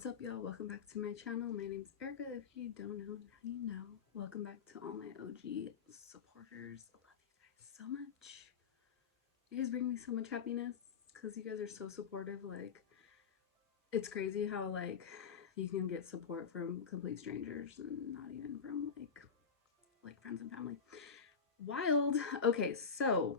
What's up, y'all? Welcome back to my channel. My name's Erica. If you don't know, now you know. Welcome back to all my OG supporters. I love you guys so much. You guys bring me so much happiness because you guys are so supportive. Like, it's crazy how like you can get support from complete strangers and not even from like friends and family. Wild. Okay, so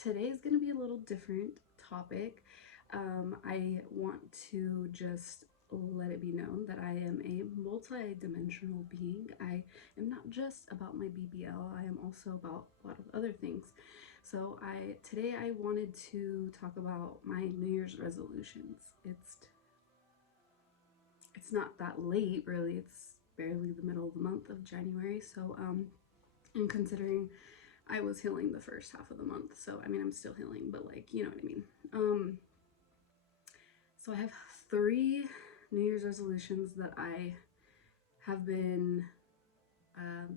today's gonna be a little different topic. I want to just let it be known that I am a multi-dimensional being. I am not just about my BBL, I am also about a lot of other things. So today I wanted to talk about my New Year's resolutions. It's not that late really, it's barely the middle of the month of January. So and considering I was healing the first half of the month, so I mean I'm still healing, but like, you know what I mean. So I have 3 New Year's resolutions that I have been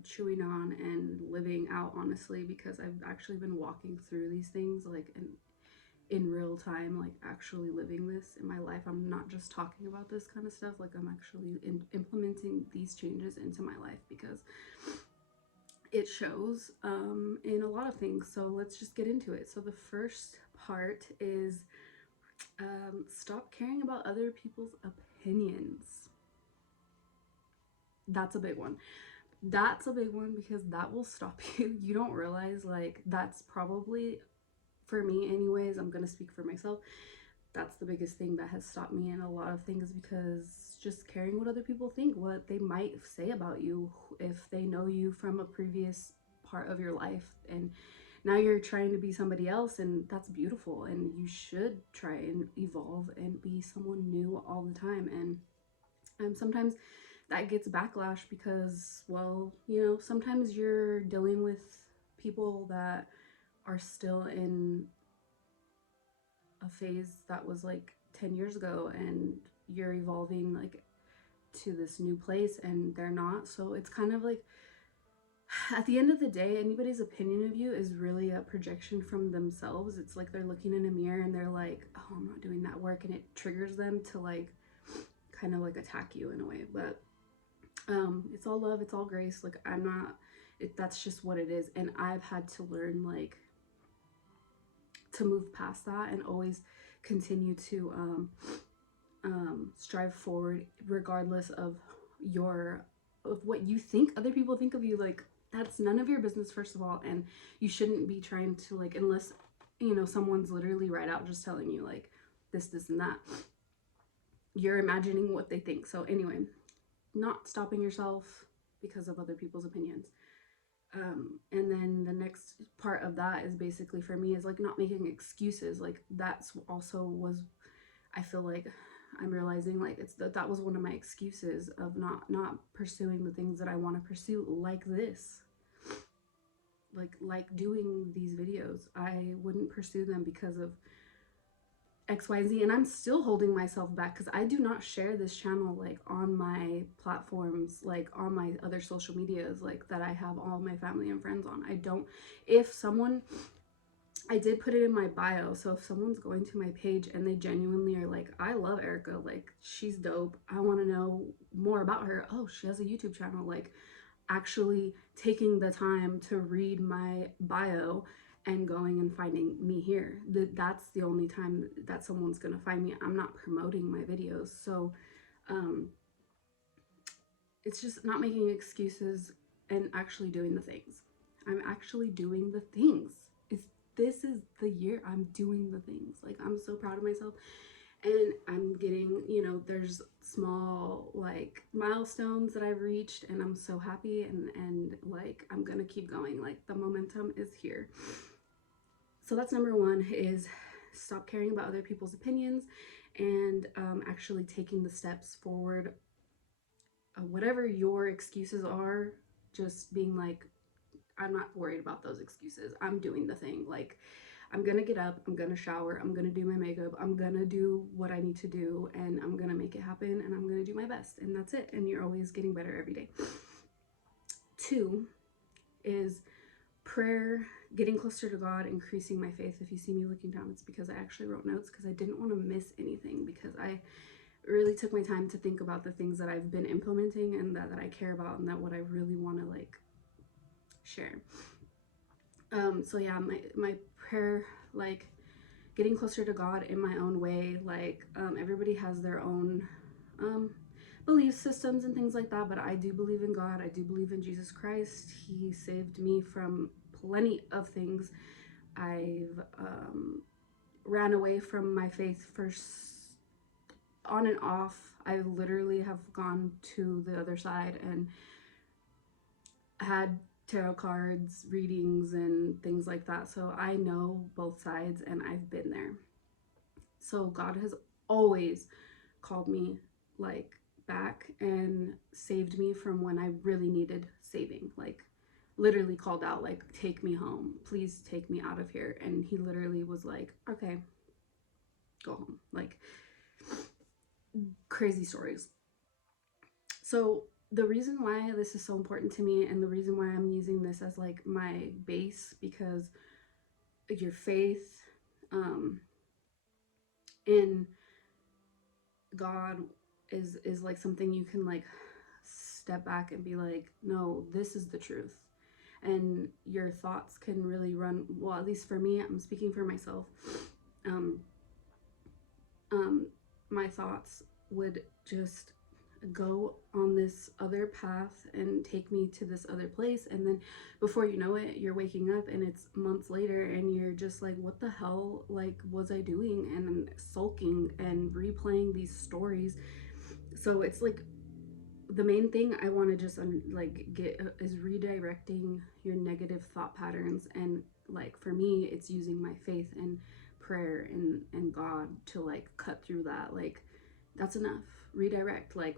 chewing on and living out, honestly, because I've actually been walking through these things like in real time, like actually living this in my life. I'm not just talking about this kind of stuff, like I'm actually implementing these changes into my life because it shows in a lot of things. So let's just get into it. So the first part is stop caring about other people's opinions. That's a big one. That's a big one because that will stop you. You don't realize, like, that's probably, for me anyways, I'm gonna speak for myself, that's the biggest thing that has stopped me in a lot of things, because just caring what other people think, what they might say about you, if they know you from a previous part of your life and now you're trying to be somebody else, and that's beautiful, and you should try and evolve and be someone new all the time. And sometimes that gets backlash because, well, you know, sometimes you're dealing with people that are still in a phase that was like 10 years ago, and you're evolving like to this new place and they're not. So it's kind of like, at the end of the day, anybody's opinion of you is really a projection from themselves. It's like they're looking in a mirror and they're like, oh, I'm not doing that work, and it triggers them to like kind of like attack you in a way. But it's all love, it's all grace. Like, I'm not that's just what it is. And I've had to learn like to move past that and always continue to strive forward regardless of what you think other people think of you. Like, that's none of your business, first of all, and you shouldn't be trying to, like, unless, you know, someone's literally right out just telling you like this and that, you're imagining what they think. So anyway, not stopping yourself because of other people's opinions. And then the next part of that is basically, for me, is like not making excuses. Like, that's also was, I feel like I'm realizing, like, that was one of my excuses of not pursuing the things that I want to pursue, like this, like doing these videos. I wouldn't pursue them because of XYZ, and I'm still holding myself back because I do not share this channel like on my platforms, like on my other social medias, like that I have all my family and friends on. I don't. If someone, I did put it in my bio, so if someone's going to my page and they genuinely are like, I love Erica, like, she's dope, I want to know more about her, oh, she has a YouTube channel, like, actually taking the time to read my bio and going and finding me here. That's the only time that someone's gonna find me. I'm not promoting my videos. So it's just not making excuses and actually doing the things. I'm actually doing the things. This is the year I'm doing the things. Like, I'm so proud of myself, and I'm getting, you know, there's small like milestones that I've reached, and I'm so happy, and like, I'm gonna keep going. Like, the momentum is here. So that's number 1, is stop caring about other people's opinions, and actually taking the steps forward. Whatever your excuses are, just being like, I'm not worried about those excuses. I'm doing the thing. Like, I'm gonna get up, I'm gonna shower, I'm gonna do my makeup, I'm gonna do what I need to do, and I'm gonna make it happen, and I'm gonna do my best, and that's it. And you're always getting better every day. 2 is prayer, getting closer to God, increasing my faith. If you see me looking down, it's because I actually wrote notes, because I didn't want to miss anything, because really took my time to think about the things that I've been implementing and that I care about and that what I really want to like share. So yeah, my prayer, like getting closer to God in my own way, like everybody has their own um, belief systems and things like that, but I do believe in God. I do believe in Jesus Christ. He saved me from plenty of things. I've ran away from my faith for on and off. I literally have gone to the other side and had tarot cards readings and things like that, so I know both sides and I've been there. So God has always called me like back and saved me from when I really needed saving, like literally called out like, take me home, please take me out of here. And he literally was like, okay, go home. Like crazy stories. So the reason why this is so important to me and the reason why I'm using this as like my base, because your faith um in God is like something you can like step back and be like, no, this is the truth. And your thoughts can really run, well, at least for me, I'm speaking for myself. Um, um, my thoughts would just go on this other path and take me to this other place, and then before you know it, you're waking up and it's months later and you're just like, what the hell like was I doing? And I'm sulking and replaying these stories. So it's like the main thing I want to just like get is redirecting your negative thought patterns. And like for me, it's using my faith and prayer and God to like cut through that. Like that's enough. Redirect. Like,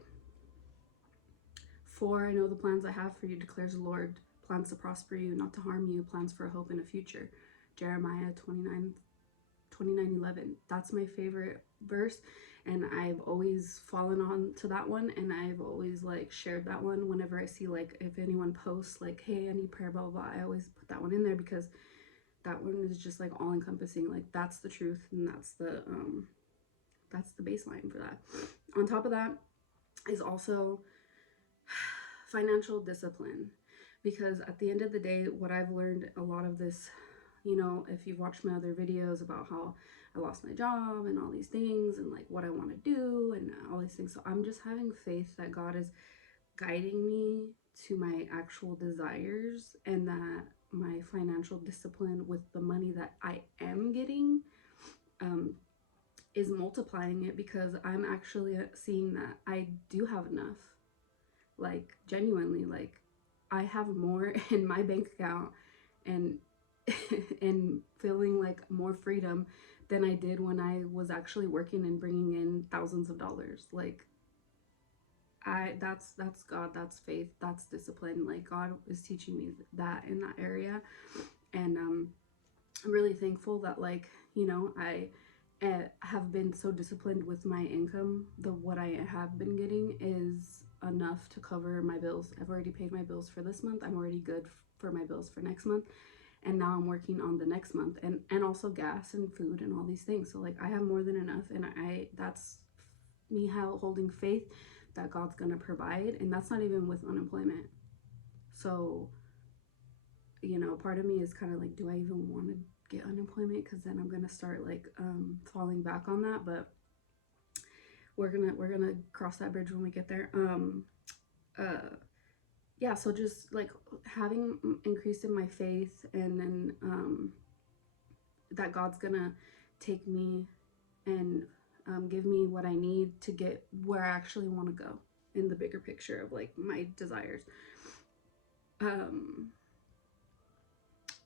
for I know the plans I have for you, declares the Lord, plans to prosper you, not to harm you, plans for hope and a future. Jeremiah 29:11. That's my favorite verse, and I've always fallen on to that one, and I've always like shared that one whenever I see like if anyone posts like, hey, I need prayer, blah blah blah. I always put that one in there because that one is just like all encompassing. Like that's the truth, and that's the baseline for that. On top of that is also financial discipline, because at the end of the day, what I've learned, a lot of this, you know, if you've watched my other videos about how I lost my job and all these things and like what I want to do and all these things, so I'm just having faith that God is guiding me to my actual desires, and that my financial discipline with the money that I am getting um, is multiplying it, because I'm actually seeing that I do have enough. Like genuinely, like I have more in my bank account and and feeling like more freedom than I did when I was actually working and bringing in thousands of dollars. Like that's God, that's faith, that's discipline. Like God is teaching me that in that area. And I'm really thankful that, like, you know, I have been so disciplined with my income. The what I have been getting is enough to cover my bills. I've already paid my bills for this month. I'm already good for my bills for next month, and now I'm working on the next month, and also gas and food and all these things. So like I have more than enough, and I that's me holding faith that God's gonna provide, and that's not even with unemployment. So, you know, part of me is kind of like, do I even want to get unemployment? Because then I'm gonna start like falling back on that. But we're gonna cross that bridge when we get there. Yeah, so just like having increased in my faith, and then that God's gonna take me and give me what I need to get where I actually want to go in the bigger picture of like my desires. Um,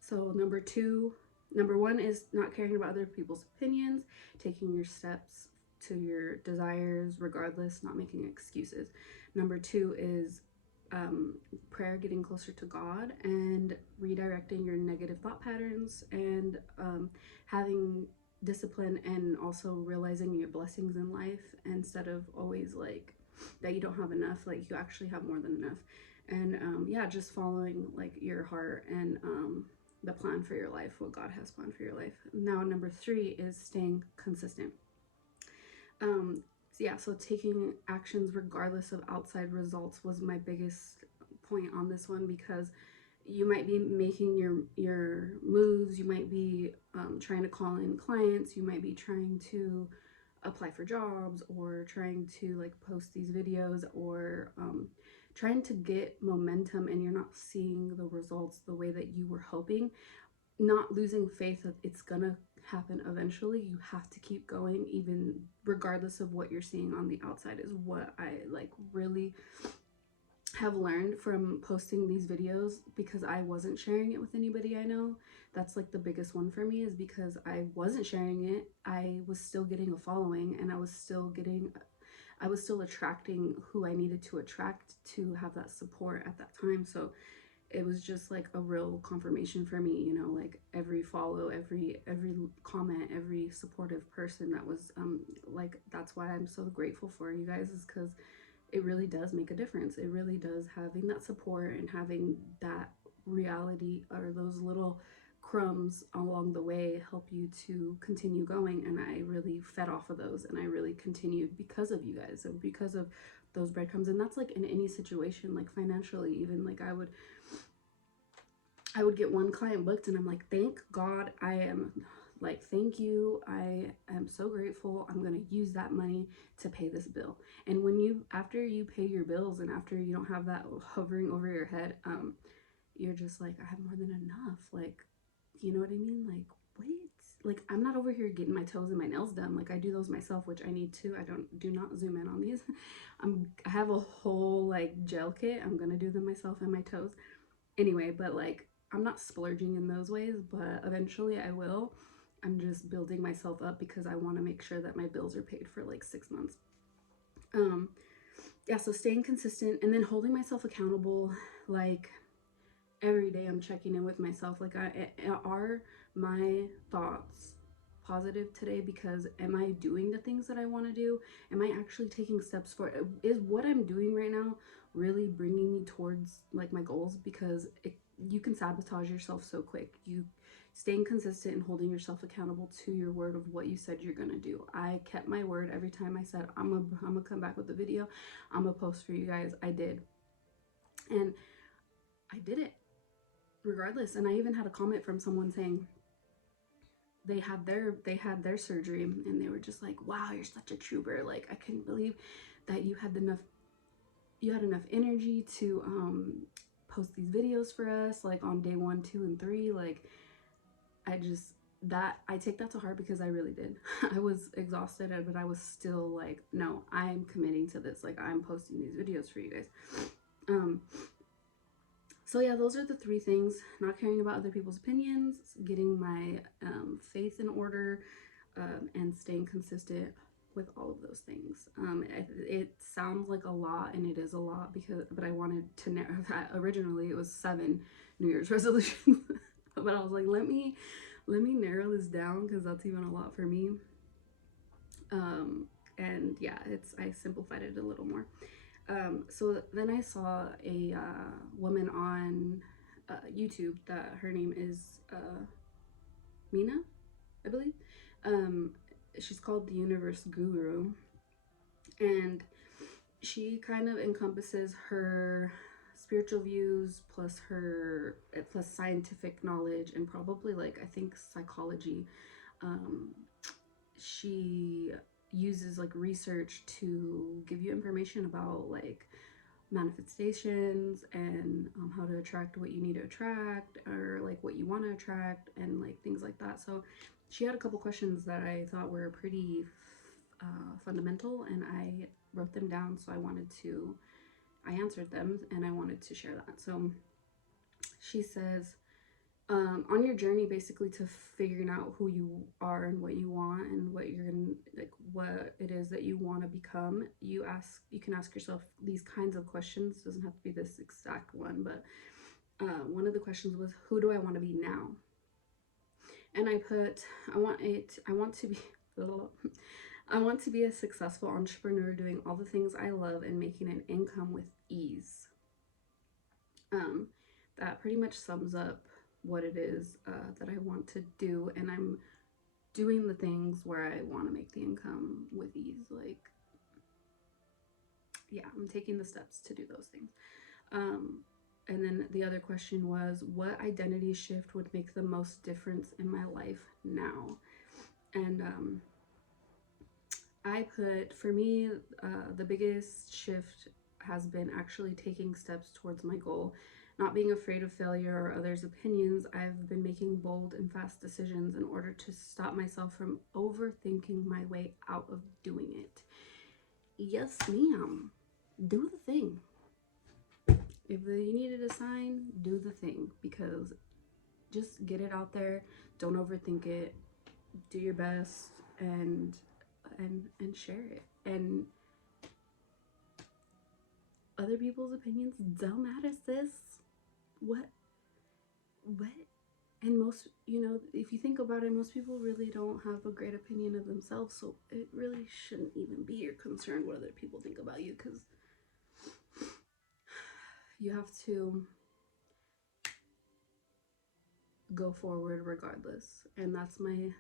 so number one is not caring about other people's opinions, taking your steps to your desires regardless, not making excuses. Number two is prayer, getting closer to God, and redirecting your negative thought patterns, and having discipline, and also realizing your blessings in life instead of always like that you don't have enough, like you actually have more than enough. And yeah, just following like your heart and the plan for your life, what God has planned for your life. Now, number three is staying consistent. So yeah, so taking actions regardless of outside results was my biggest point on this one, because you might be making your moves, you might be trying to call in clients, you might be trying to apply for jobs, or trying to like post these videos, or trying to get momentum, and you're not seeing the results the way that you were hoping. Not losing faith that it's gonna happen eventually. You have to keep going, even regardless of what you're seeing on the outside, is what I like really have learned from posting these videos, because I wasn't sharing it with anybody I know. That's like the biggest one for me, is because I wasn't sharing it, I was still getting a following, and I was still attracting who I needed to attract to have that support at that time. So it was just like a real confirmation for me, you know, like every follow, every comment, every supportive person that was like, that's why I'm so grateful for you guys, is because it really does make a difference. It really does, having that support and having that reality, or those little crumbs along the way, help you to continue going. And I really fed off of those, and I really continued because of you guys, and because of those breadcrumbs. And that's like in any situation, like financially, even like I would get one client booked, and I'm like, thank God, I am like, thank you, I am so grateful, I'm gonna use that money to pay this bill. And when you, after you pay your bills, and after you don't have that hovering over your head, you're just like, I have more than enough. Like, you know what I mean? Like, wait, like, I'm not over here getting my toes and my nails done. Like, I do those myself, which I need to. Do not zoom in on these. I have a whole like gel kit. I'm gonna do them myself, and my toes anyway. But like, I'm not splurging in those ways, but eventually I will. I'm just building myself up, because I want to make sure that my bills are paid for like 6 months. um yeah, so staying consistent, and then holding myself accountable. Like, every day I'm checking in with myself, like, are my thoughts positive today? Because am I doing the things that I want to do? Am I actually taking steps for it? Is what I'm doing right now really bringing me towards like my goals? Because you can sabotage yourself so quick. You staying consistent and holding yourself accountable to your word of what you said you're gonna do. I kept my word. Every time I said I'm gonna come back with a video, I'm gonna post for you guys, I did. And I did it regardless. And I even had a comment from someone saying they had their surgery, and they were just like, wow, you're such a trooper. Like, I couldn't believe that you had enough energy to post these videos for us, like on day 1, 2, and 3. Like, I take that to heart, because I really did. I was exhausted, but I was still like, no, I'm committing to this. Like, I'm posting these videos for you guys. So yeah, those are the 3 things: not caring about other people's opinions, getting my faith in order, and staying consistent with all of those things. It sounds like a lot, and it is a lot, but I wanted to narrow that. Originally it was 7 New Year's resolutions, but I was like, let me narrow this down, because that's even a lot for me. And yeah, I simplified it a little more. So then I saw a woman on YouTube, that her name is Mina, I believe. Um, she's called the Universe Guru, and she kind of encompasses her spiritual views plus scientific knowledge, and probably, like, I think psychology. She uses like research to give you information about like manifestations, and how to attract what you need to attract, or like what you want to attract, and like things like that. So she had a couple questions that I thought were pretty fundamental, and I wrote them down. So I answered them, and I wanted to share that. So she says, on your journey, basically, to figuring out who you are and what you want, and what you're gonna, like, what it is that you want to become, you can ask yourself these kinds of questions. It doesn't have to be this exact one, but one of the questions was, who do I want to be now? And I put, I want to be I want to be a successful entrepreneur, doing all the things I love and making an income with ease. That pretty much sums up what it is that I want to do, and I'm doing the things where I want to make the income with ease. Like, yeah, I'm taking the steps to do those things. Um, and then the other question was, what identity shift would make the most difference in my life now? And I put, for me, the biggest shift has been actually taking steps towards my goal, not being afraid of failure or others' opinions. I've been making bold and fast decisions in order to stop myself from overthinking my way out of doing it. Yes, ma'am. Do the thing. If you needed a sign, do the thing, because just get it out there. Don't overthink it. Do your best, and share it. And other people's opinions don't matter, sis. What? What? And most, if you think about it, most people really don't have a great opinion of themselves. So it really shouldn't even be your concern what other people think about you, because you have to go forward regardless. And that's my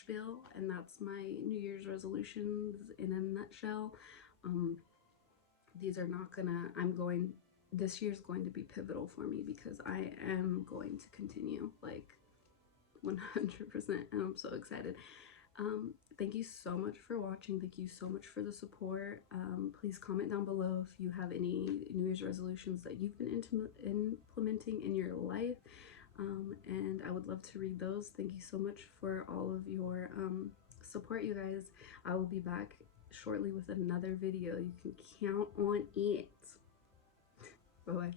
spiel, and that's my New Year's resolutions in a nutshell. Um, these are not gonna. I'm going. This year's going to be pivotal for me because I am going to continue like 100%, and I'm so excited. Thank you so much for watching. Thank you so much for the support. Please comment down below if you have any New Year's resolutions that you've been implementing in your life. And I would love to read those. Thank you so much for all of your support, you guys. I will be back shortly with another video. You can count on it. Bye bye.